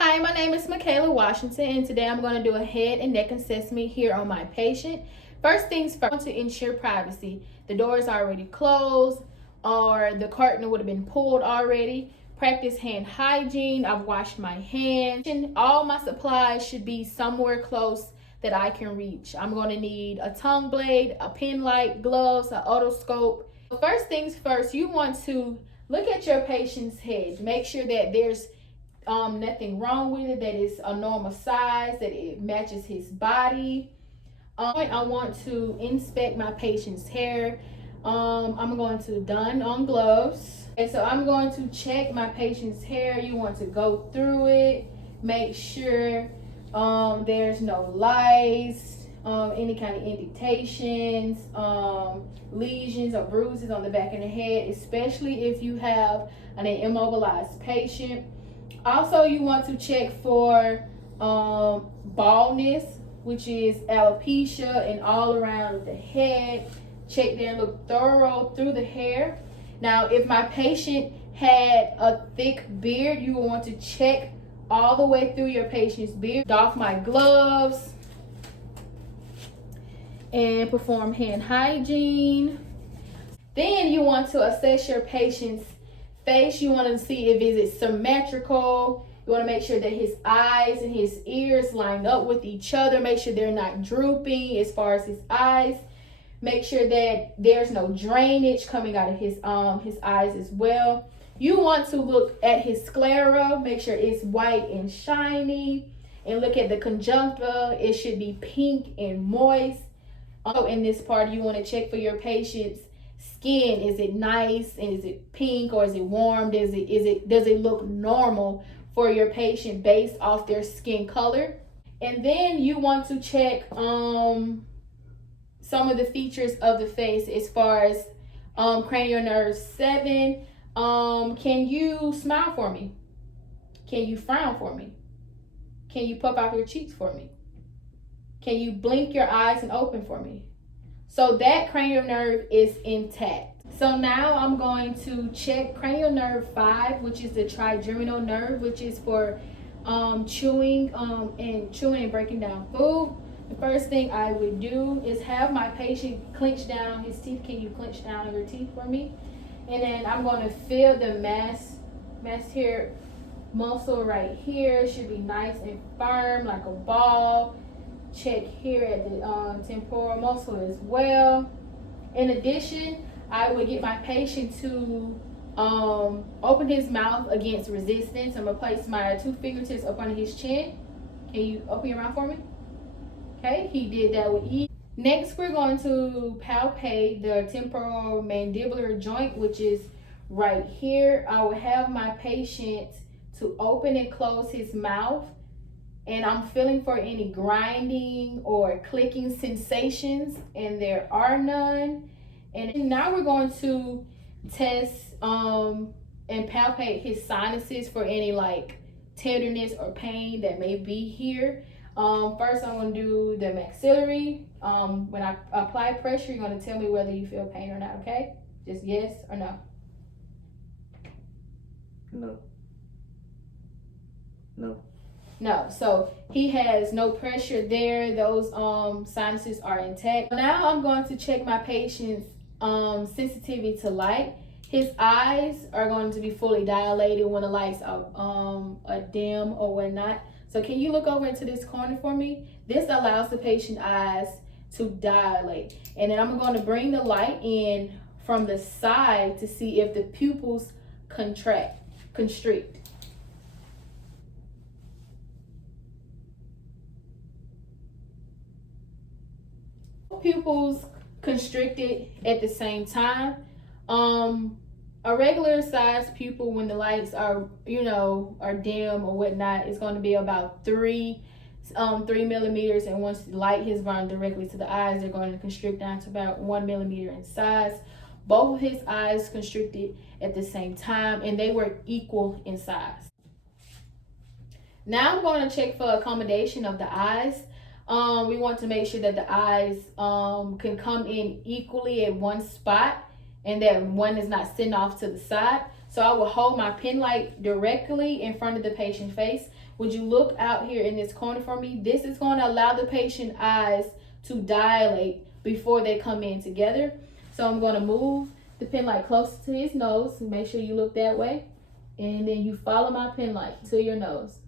Hi, my name is Michaela Washington, and today I'm going to do a head and neck assessment here on my patient. First things first, I want to ensure privacy. The door is already closed, or the curtain would have been pulled already. Practice hand hygiene. I've washed my hands. All my supplies should be somewhere close that I can reach. I'm going to need a tongue blade, a pen light, gloves, an otoscope. First things first, you want to look at your patient's head. Make sure that there's nothing wrong with it, that it's a normal size, that it matches his body. I want to inspect my patient's hair. I'm going to don on gloves. And so I'm going to check my patient's hair. You want to go through it, make sure there's no lice, any kind of indentations, lesions or bruises on the back of the head, especially if you have an immobilized patient. Also, you want to check for baldness, which is alopecia and all around the head. Check there and look thorough through the hair. Now, if my patient had a thick beard, you will want to check all the way through your patient's beard. Doff my gloves and perform hand hygiene. Then you want to assess your patient's face. You want to see if is it symmetrical. You want to make sure that his eyes and his ears line up with each other. Make sure they're not drooping as far as his eyes. Make sure that there's no drainage coming out of his eyes as well. You want to look at his sclera. Make sure it's white and shiny. And look at the conjunctiva. It should be pink and moist. Also, in this part, you want to check for your patient's skin. Is it nice, and is it pink, or is it warm? Does it look normal for your patient based off their skin color? And then you want to check some of the features of the face as far as cranial nerve 7. Can you smile for me? Can you frown for me? Can you puff out your cheeks for me? Can you blink your eyes and open for me? So that cranial nerve is intact. So now I'm going to check cranial nerve 5, which is the trigeminal nerve, which is for chewing and breaking down food. The first thing I would do is have my patient clench down on his teeth. Can you clench down on your teeth for me? And then I'm going to feel the masseter muscle right here. It should be nice and firm like a ball. Check here at the temporal muscle as well. In addition, I would get my patient to open his mouth against resistance. I'm gonna place my 2 fingertips up under his chin. Can you open your mouth for me? Okay, he did that with ease. Next, we're going to palpate the temporal mandibular joint, which is right here. I will have my patient to open and close his mouth, and I'm feeling for any grinding or clicking sensations, and there are none. And now we're going to test and palpate his sinuses for any like tenderness or pain that may be here. First, I'm going to do the maxillary. When I apply pressure, you're going to tell me whether you feel pain or not, okay? Just yes or no. No. No. No. So he has no pressure there. Those sinuses are intact. Now I'm going to check my patient's sensitivity to light. His eyes are going to be fully dilated when the lights are dim or whatnot. So can you look over into this corner for me? This allows the patient eyes to dilate. And then I'm going to bring the light in from the side to see if the pupils constrict. Pupils constricted at the same time. A regular size pupil, when the lights are dim or whatnot, is going to be about 3 millimeters, and once the light is burned directly to the eyes, they're going to constrict down to about 1 millimeter in size. Both of his eyes constricted at the same time, and they were equal in size. Now I'm going to check for accommodation of the eyes. We want to make sure that the eyes can come in equally at one spot, and that one is not sitting off to the side. So I will hold my pen light directly in front of the patient's face. Would you look out here in this corner for me? This is going to allow the patient eyes to dilate before they come in together. So I'm going to move the pen light closer to his nose. Make sure you look that way. And then you follow my pen light to your nose.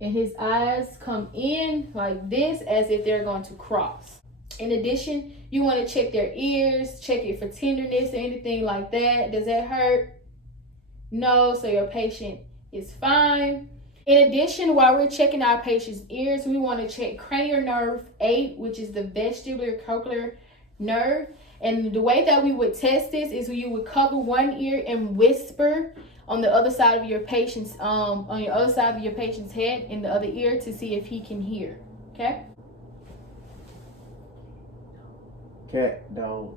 And his eyes come in like this as if they're going to cross. In addition, you want to check their ears, check it for tenderness or anything like that. Does that hurt? No, so your patient is fine. In addition, while we're checking our patient's ears, we want to check cranial nerve 8, which is the vestibular cochlear nerve. And the way that we would test this is you would cover one ear and whisper on the other side of your patient's on your other side of your patient's head in the other ear to see if he can hear. Okay? Cat, dog.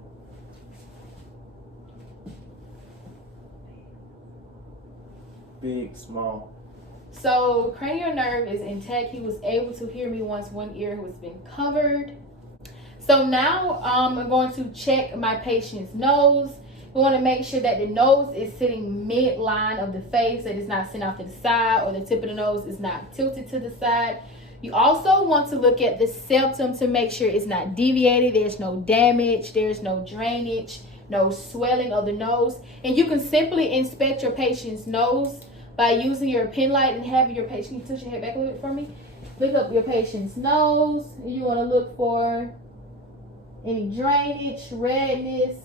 Big, small. So cranial nerve is intact. He was able to hear me once one ear has been covered. So now I'm going to check my patient's nose. We want to make sure that the nose is sitting midline of the face, that it's not sitting off to the side, or the tip of the nose is not tilted to the side. You also want to look at the septum to make sure it's not deviated. There's no damage, there's no drainage, no swelling of the nose. And you can simply inspect your patient's nose by using your pen light and having your patient, can you touch your head back a little bit for me? Look up your patient's nose. You want to look for any drainage, redness,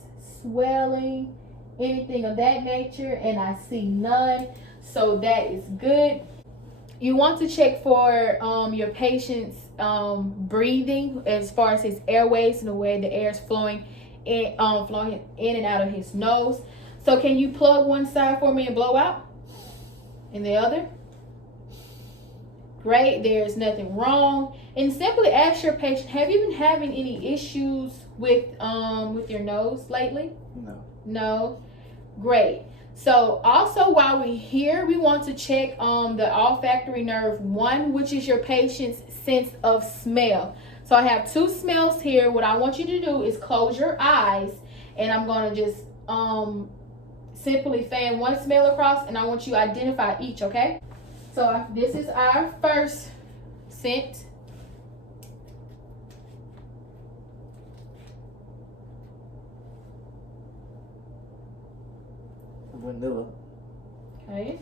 swelling, anything of that nature, and I see none, so that is good. You want to check for your patient's breathing, as far as his airways and the way the air is flowing in and out of his nose. So can you plug one side for me and blow out? And the other? Great, there's nothing wrong. And simply ask your patient, have you been having any issues with your nose lately? No. No? Great. So also while we're here, we want to check the olfactory nerve 1, which is your patient's sense of smell. So I have 2 smells here. What I want you to do is close your eyes, and I'm going to just simply fan one smell across, and I want you to identify each, okay? So this is our first scent. Vanilla. Okay.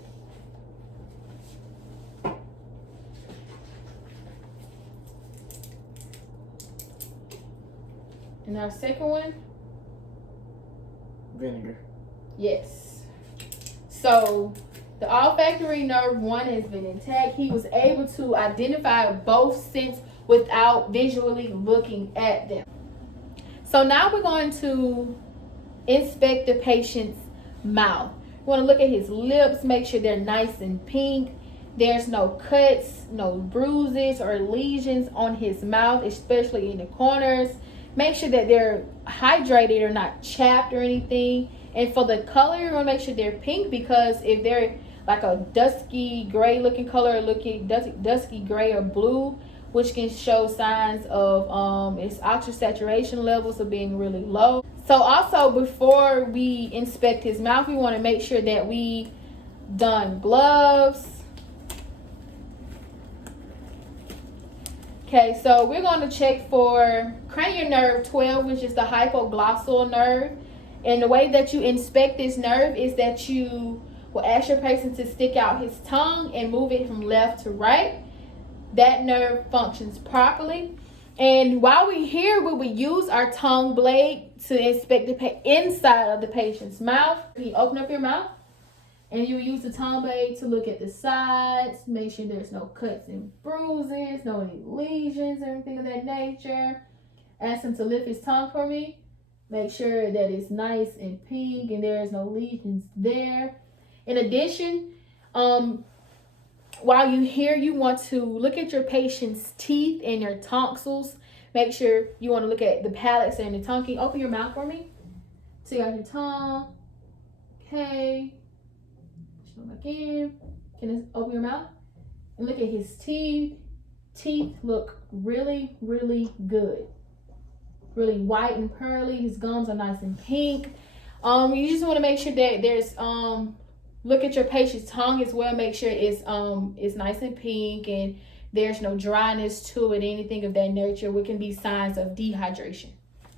And our second one? Vinegar. Yes. So the olfactory nerve 1 has been intact. He was able to identify both scents without visually looking at them. So now we're going to inspect the patient's mouth. We want to look at his lips, make sure they're nice and pink. There's no cuts, no bruises or lesions on his mouth, especially in the corners. Make sure that they're hydrated or not chapped or anything. And for the color, you want to make sure they're pink, because if they're like a dusky gray looking color, looking dusky gray or blue, which can show signs of its oxygen saturation levels of being really low. So also, before we inspect his mouth, we want to make sure that we done gloves. Okay, so we're going to check for cranial nerve 12, which is the hypoglossal nerve. And the way that you inspect this nerve is that you will ask your patient to stick out his tongue and move it from left to right. That nerve functions properly. And while we're here, we will use our tongue blade to inspect the inside of the patient's mouth. You open up your mouth, and you use the tongue blade to look at the sides, make sure there's no cuts and bruises, no any lesions or anything of that nature. Ask him to lift his tongue for me. Make sure that it's nice and pink and there is no lesions there. In addition, while you're here, you want to look at your patient's teeth and their tonsils. Make sure you want to look at the palates and the tongue. Can you open your mouth for me? So you got your tongue. Okay. Show back in. Can you open your mouth? And look at his teeth. Teeth look really, really good. Really white and pearly. His gums are nice and pink. You just want to make sure that there's look at your patient's tongue as well. Make sure it's nice and pink and there's no dryness to it, anything of that nature, which can be signs of dehydration.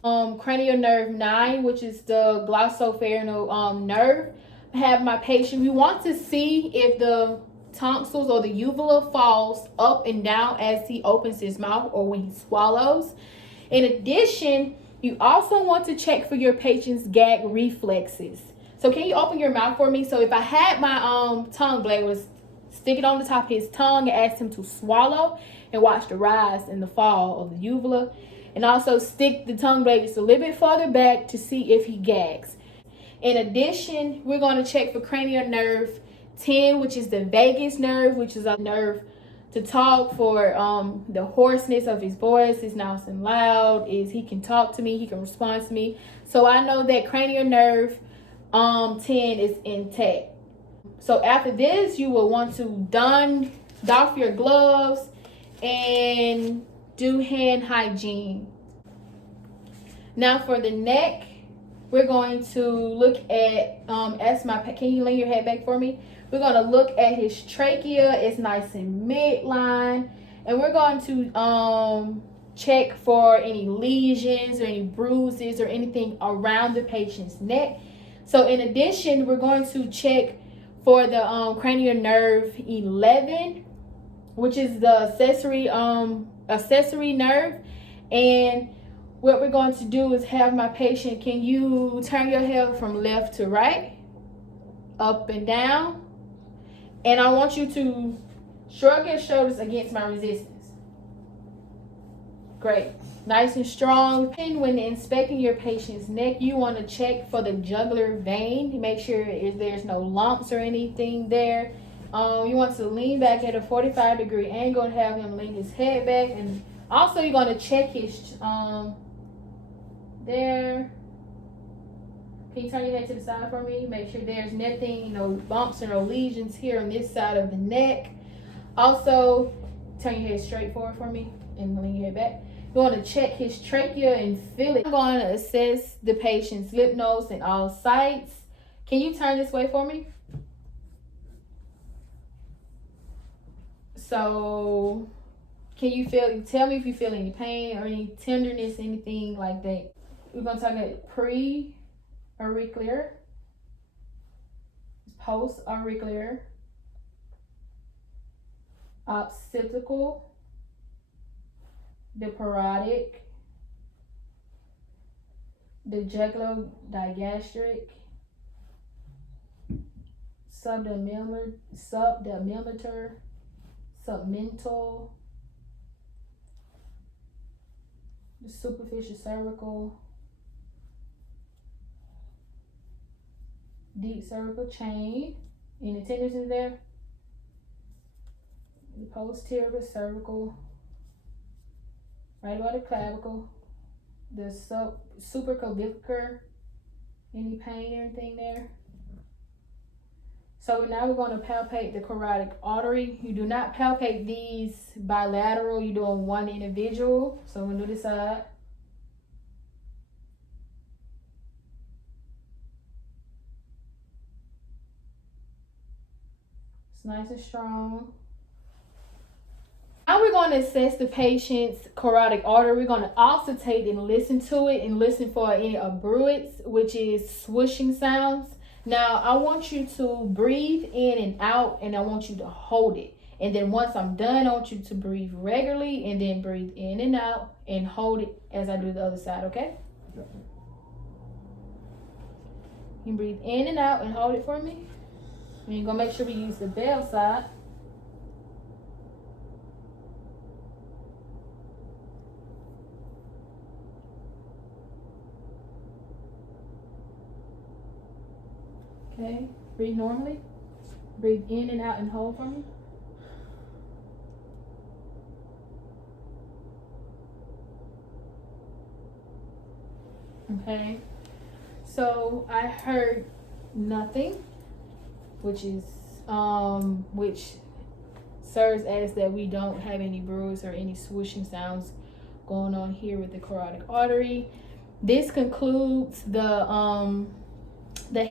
Cranial nerve 9, which is the glossopharyngeal nerve. I have my patient. We want to see if the tonsils or the uvula falls up and down as he opens his mouth or when he swallows. In addition, you also want to check for your patient's gag reflexes. So can you open your mouth for me? So if I had my tongue blade, was stick it on the top of his tongue and ask him to swallow and watch the rise and the fall of the uvula. And also stick the tongue blade just a little bit farther back to see if he gags. In addition, we're going to check for cranial nerve 10, which is the vagus nerve, which is a nerve to talk, for the hoarseness of his voice is nice and loud, is he can talk to me, he can respond to me. So I know that cranial nerve 10 is intact. So after this, you will want to doff your gloves and do hand hygiene. Now for the neck, we're going to look at, can you lean your head back for me? We're going to look at his trachea. It's nice and midline. And we're going to check for any lesions or any bruises or anything around the patient's neck. So in addition, we're going to check for the cranial nerve 11, which is the accessory nerve. And what we're going to do is have my patient, can you turn your head from left to right, up and down? And I want you to shrug your shoulders against my resistance. Great. Nice and strong. And when inspecting your patient's neck, you want to check for the jugular vein. Make sure there's no lumps or anything there. You want to lean back at a 45-degree angle and have him lean his head back. And also you're going to check his there. Can you turn your head to the side for me? Make sure there's nothing, no bumps or no lesions here on this side of the neck. Also, turn your head straight forward for me and lean your head back. You want to check his trachea and feel it. I'm going to assess the patient's lymph nodes in all sites. Can you turn this way for me? So, can you tell me if you feel any pain or any tenderness, anything like that. We're going to talk about pre-auricular, post-auricular, occipital, the parotid, the jugular-digastric, subdillimeter, submental, the superficial cervical, deep cervical chain. Any tenderness there? The posterior cervical, right about the clavicle, the supraclavicular. Any pain or anything there? So now we're going to palpate the carotid artery. You do not palpate these bilateral. You're doing one individual. So we're going to do this side. It's nice and strong. Now we're going to assess the patient's carotid artery. We're going to auscultate and listen to it and listen for any abreuates, which is swooshing sounds. Now I want you to breathe in and out, and I want you to hold it. And then once I'm done, I want you to breathe regularly and then breathe in and out and hold it as I do the other side, okay? Yeah. You can breathe in and out and hold it for me. And you're going to make sure we use the bell side. Okay, breathe normally. Breathe in and out and hold for me. Okay, so I heard nothing, which is which serves as that we don't have any bruise or any swooshing sounds going on here with the carotid artery. This concludes the